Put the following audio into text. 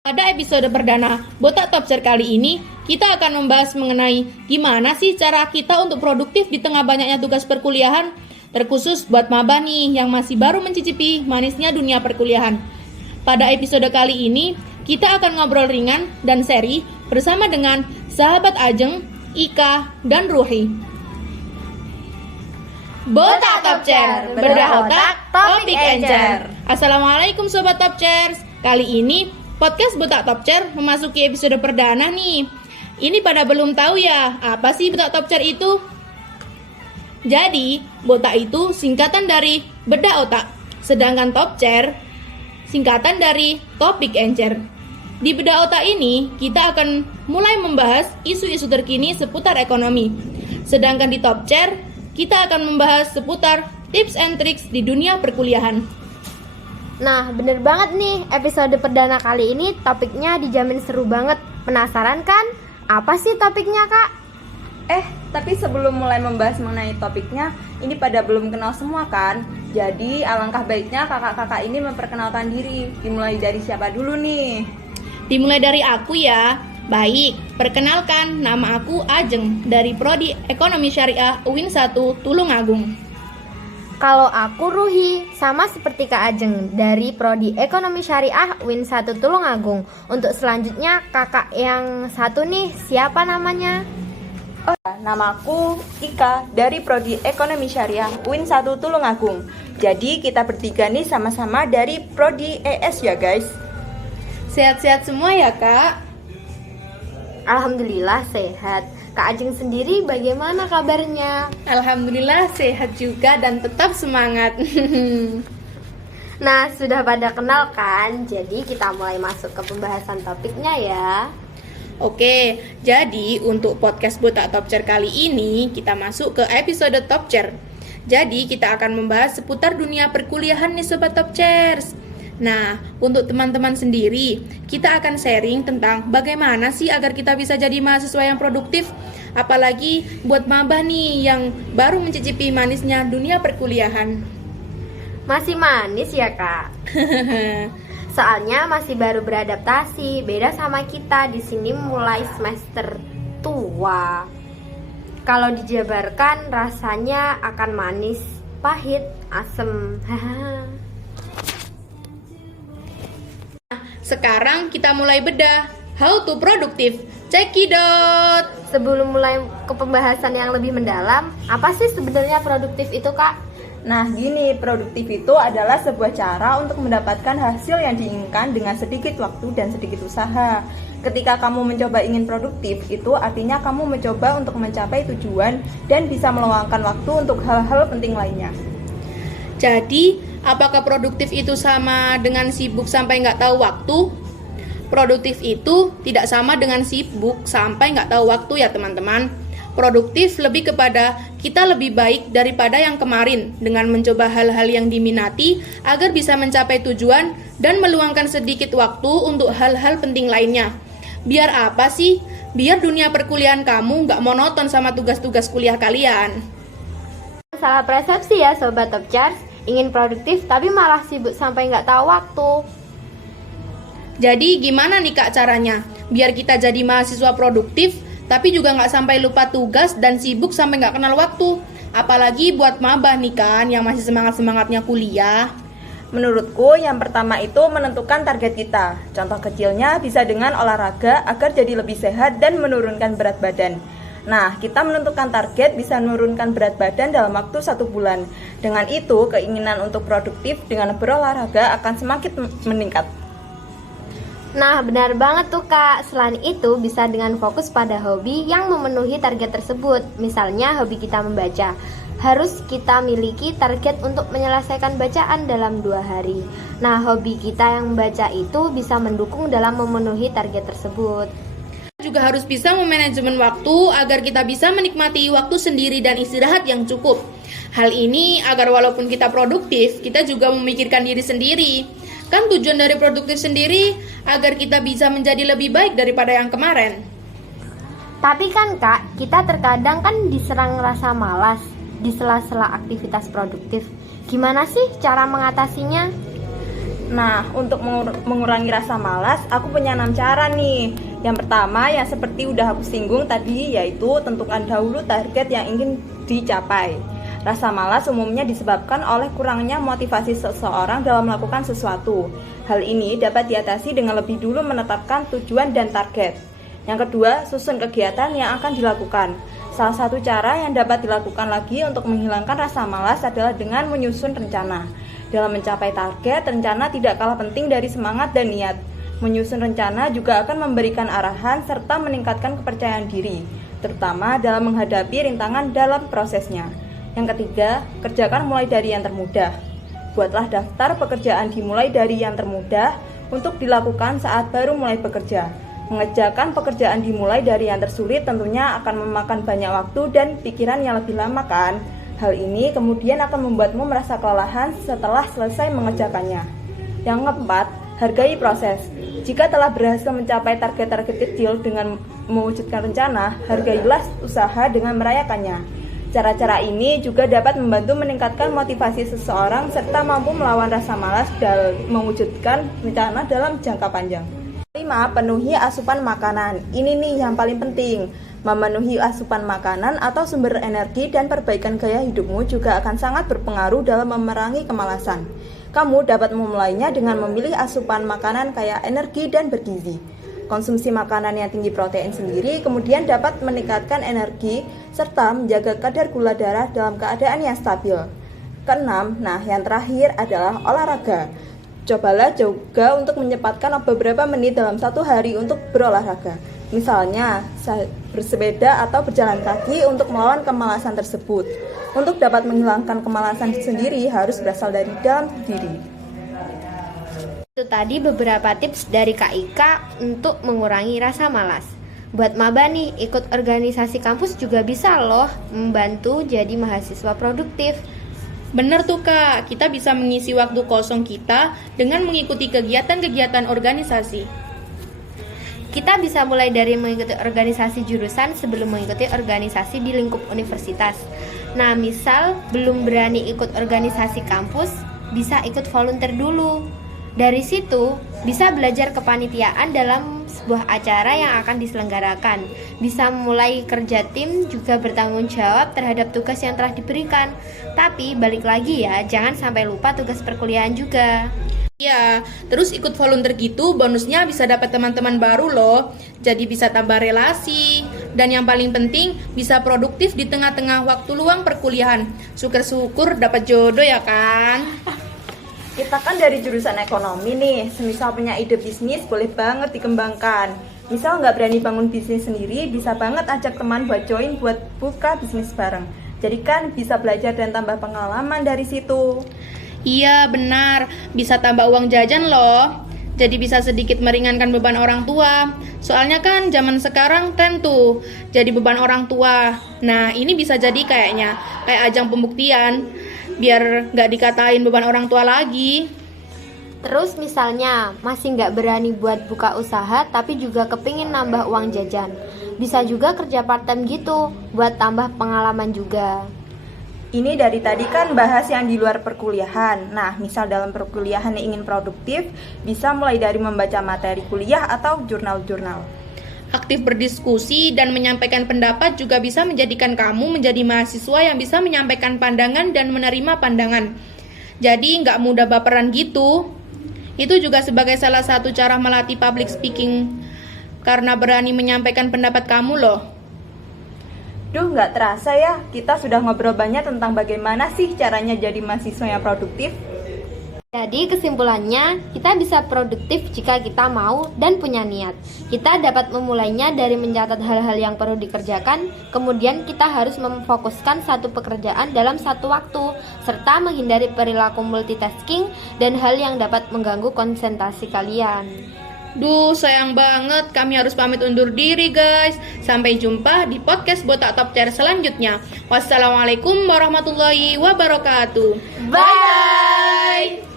Pada episode perdana Botak Top Share kali ini, kita akan membahas mengenai gimana sih cara kita untuk produktif di tengah banyaknya tugas perkuliahan, terkhusus buat maba nih yang masih baru mencicipi manisnya dunia perkuliahan. Pada episode kali ini, kita akan ngobrol ringan dan seri bersama dengan sahabat Ajeng, Ika, dan Ruhi. Botak Top Share, bedah otak, topik encer. Assalamualaikum Sobat Top Shares. Kali ini podcast Botak Top Share memasuki episode perdana nih. Ini pada belum tahu ya, apa sih Botak Top Share itu? Jadi, botak itu singkatan dari bedah otak, sedangkan Top Share singkatan dari topik encer. Di bedah otak ini, kita akan mulai membahas isu-isu terkini seputar ekonomi. Sedangkan di Top Share, kita akan membahas seputar tips and tricks di dunia perkuliahan. Nah, bener banget nih, episode perdana kali ini topiknya dijamin seru banget. Penasaran kan? Apa sih topiknya, Kak? Tapi sebelum mulai membahas mengenai topiknya, ini pada belum kenal semua kan? Jadi alangkah baiknya kakak-kakak ini memperkenalkan diri. Dimulai dari siapa dulu nih? Dimulai dari aku ya. Baik, perkenalkan, nama aku Ajeng dari Prodi Ekonomi Syariah UIN 1 Tulungagung. Kalau aku Ruhi, sama seperti Kak Ajeng dari Prodi Ekonomi Syariah UIN 1 Tulungagung. Untuk selanjutnya kakak yang satu nih, siapa namanya? Namaku Ika dari Prodi Ekonomi Syariah UIN 1 Tulungagung. Jadi kita bertiga nih sama-sama dari Prodi ES ya guys. Sehat-sehat semua ya Kak? Alhamdulillah sehat. Kak Ajeng sendiri bagaimana kabarnya? Alhamdulillah sehat juga dan tetap semangat. Nah, sudah pada kenal kan? Jadi kita mulai masuk ke pembahasan topiknya ya. Oke, jadi untuk podcast Botak Top Share kali ini kita masuk ke episode Top Share. Jadi kita akan membahas seputar dunia perkuliahan nih Sobat Top Shares. Nah, untuk teman-teman sendiri, kita akan sharing tentang bagaimana sih agar kita bisa jadi mahasiswa yang produktif. Apalagi buat maba nih yang baru mencicipi manisnya dunia perkuliahan. Masih manis ya, Kak? Soalnya masih baru beradaptasi, beda sama kita di sini mulai semester tua. Kalau dijabarkan rasanya akan manis, pahit, asem. Sekarang kita mulai bedah how to produktif. Cekidot. Sebelum mulai ke pembahasan yang lebih mendalam, apa sih sebenarnya produktif itu, Kak? Nah gini, produktif itu adalah sebuah cara untuk mendapatkan hasil yang diinginkan dengan sedikit waktu dan sedikit usaha. Ketika kamu mencoba ingin produktif, itu artinya kamu mencoba untuk mencapai tujuan dan bisa meluangkan waktu untuk hal-hal penting lainnya. Jadi, apakah produktif itu sama dengan sibuk sampai nggak tahu waktu? Produktif itu tidak sama dengan sibuk sampai nggak tahu waktu ya teman-teman. Produktif lebih kepada kita lebih baik daripada yang kemarin dengan mencoba hal-hal yang diminati agar bisa mencapai tujuan dan meluangkan sedikit waktu untuk hal-hal penting lainnya. Biar apa sih? Biar dunia perkuliahan kamu nggak monoton sama tugas-tugas kuliah kalian. Salah persepsi ya Sobat Top Shares, ingin produktif tapi malah sibuk sampai nggak tahu waktu. Jadi gimana nih Kak caranya? Biar kita jadi mahasiswa produktif tapi juga nggak sampai lupa tugas dan sibuk sampai nggak kenal waktu. Apalagi buat maba nih kan yang masih semangat-semangatnya kuliah. Menurutku yang pertama itu menentukan target kita. Contoh kecilnya bisa dengan olahraga agar jadi lebih sehat dan menurunkan berat badan. Nah, kita menentukan target bisa menurunkan berat badan dalam waktu 1 bulan. Dengan itu, keinginan untuk produktif dengan berolahraga akan semakin meningkat. Nah, benar banget tuh Kak. Selain itu, bisa dengan fokus pada hobi yang memenuhi target tersebut. Misalnya, hobi kita membaca. Harus kita miliki target untuk menyelesaikan bacaan dalam 2 hari. Nah, hobi kita yang membaca itu bisa mendukung dalam memenuhi target tersebut. Juga harus bisa memanajemen waktu agar kita bisa menikmati waktu sendiri dan istirahat yang cukup. Hal ini agar walaupun kita produktif, kita juga memikirkan diri sendiri. Kan tujuan dari produktif sendiri agar kita bisa menjadi lebih baik daripada yang kemarin. Tapi kan Kak, kita terkadang kan diserang rasa malas di sela-sela aktivitas produktif. Gimana sih cara mengatasinya? Nah, untuk mengurangi rasa malas, aku punya 6 cara nih. Yang pertama, yang seperti udah aku singgung tadi, yaitu tentukan dahulu target yang ingin dicapai. Rasa malas umumnya disebabkan oleh kurangnya motivasi seseorang dalam melakukan sesuatu. Hal ini dapat diatasi dengan lebih dulu menetapkan tujuan dan target. Yang kedua, susun kegiatan yang akan dilakukan. Salah satu cara yang dapat dilakukan lagi untuk menghilangkan rasa malas adalah dengan menyusun rencana. Dalam mencapai target, rencana tidak kalah penting dari semangat dan niat. Menyusun rencana juga akan memberikan arahan serta meningkatkan kepercayaan diri, terutama dalam menghadapi rintangan dalam prosesnya. Yang ketiga, kerjakan mulai dari yang termudah. Buatlah daftar pekerjaan dimulai dari yang termudah untuk dilakukan saat baru mulai bekerja. Mengerjakan pekerjaan dimulai dari yang tersulit tentunya akan memakan banyak waktu dan pikiran yang lebih lama kan? Hal ini kemudian akan membuatmu merasa kelelahan setelah selesai mengerjakannya. Yang keempat, hargai proses. Jika telah berhasil mencapai target-target kecil dengan mewujudkan rencana, hargailah usaha dengan merayakannya. Cara-cara ini juga dapat membantu meningkatkan motivasi seseorang serta mampu melawan rasa malas dalam mewujudkan rencana dalam jangka panjang. 5. Penuhi asupan makanan. Ini nih yang paling penting. Memenuhi asupan makanan atau sumber energi dan perbaikan gaya hidupmu juga akan sangat berpengaruh dalam memerangi kemalasan. Kamu dapat memulainya dengan memilih asupan makanan kaya energi dan bergizi. Konsumsi makanan yang tinggi protein sendiri kemudian dapat meningkatkan energi serta menjaga kadar gula darah dalam keadaan yang stabil. Keenam, yang terakhir adalah olahraga. Cobalah juga untuk menyempatkan beberapa menit dalam satu hari untuk berolahraga. Misalnya, bersepeda atau berjalan kaki untuk melawan kemalasan tersebut. Untuk dapat menghilangkan kemalasan sendiri harus berasal dari dalam diri. Itu tadi beberapa tips dari Kak Ika untuk mengurangi rasa malas. Buat maba nih, ikut organisasi kampus juga bisa loh membantu jadi mahasiswa produktif. Bener tuh Kak, kita bisa mengisi waktu kosong kita dengan mengikuti kegiatan-kegiatan organisasi. Kita bisa mulai dari mengikuti organisasi jurusan sebelum mengikuti organisasi di lingkup universitas. Nah, misal belum berani ikut organisasi kampus, bisa ikut volunteer dulu. Dari situ, bisa belajar kepanitiaan dalam sebuah acara yang akan diselenggarakan. Bisa mulai kerja tim, juga bertanggung jawab terhadap tugas yang telah diberikan. Tapi balik lagi ya, jangan sampai lupa tugas perkuliahan juga. Ya, terus ikut volunteer gitu bonusnya bisa dapat teman-teman baru loh. Jadi bisa tambah relasi. Dan yang paling penting bisa produktif di tengah-tengah waktu luang perkuliahan. Syukur-syukur dapat jodoh ya kan? Kita kan dari jurusan ekonomi nih, semisal punya ide bisnis boleh banget dikembangkan. Misal nggak berani bangun bisnis sendiri, bisa banget ajak teman buat join buat buka bisnis bareng. Jadi kan bisa belajar dan tambah pengalaman dari situ. Iya benar, bisa tambah uang jajan loh. Jadi bisa sedikit meringankan beban orang tua. Soalnya kan zaman sekarang tren tuh jadi beban orang tua. Nah ini bisa jadi kayak ajang pembuktian, biar gak dikatain beban orang tua lagi. Terus misalnya masih nggak berani buat buka usaha tapi juga kepingin nambah uang jajan, bisa juga kerja part-time gitu buat tambah pengalaman juga. Ini dari tadi kan bahas yang di luar perkuliahan. Nah, misal dalam perkuliahan yang ingin produktif, bisa mulai dari membaca materi kuliah atau jurnal-jurnal. Aktif berdiskusi dan menyampaikan pendapat juga bisa menjadikan kamu menjadi mahasiswa yang bisa menyampaikan pandangan dan menerima pandangan. Jadi nggak mudah baperan gitu. Itu juga sebagai salah satu cara melatih public speaking karena berani menyampaikan pendapat kamu loh. Duh, nggak terasa ya, kita sudah ngobrol banyak tentang bagaimana sih caranya jadi mahasiswa yang produktif. Jadi kesimpulannya, kita bisa produktif jika kita mau dan punya niat. Kita dapat memulainya dari mencatat hal-hal yang perlu dikerjakan, kemudian kita harus memfokuskan satu pekerjaan dalam satu waktu, serta menghindari perilaku multitasking dan hal yang dapat mengganggu konsentrasi kalian. Duh, sayang banget, kami harus pamit undur diri guys. Sampai jumpa di podcast Botak Top Chair selanjutnya. Wassalamualaikum warahmatullahi wabarakatuh. Bye!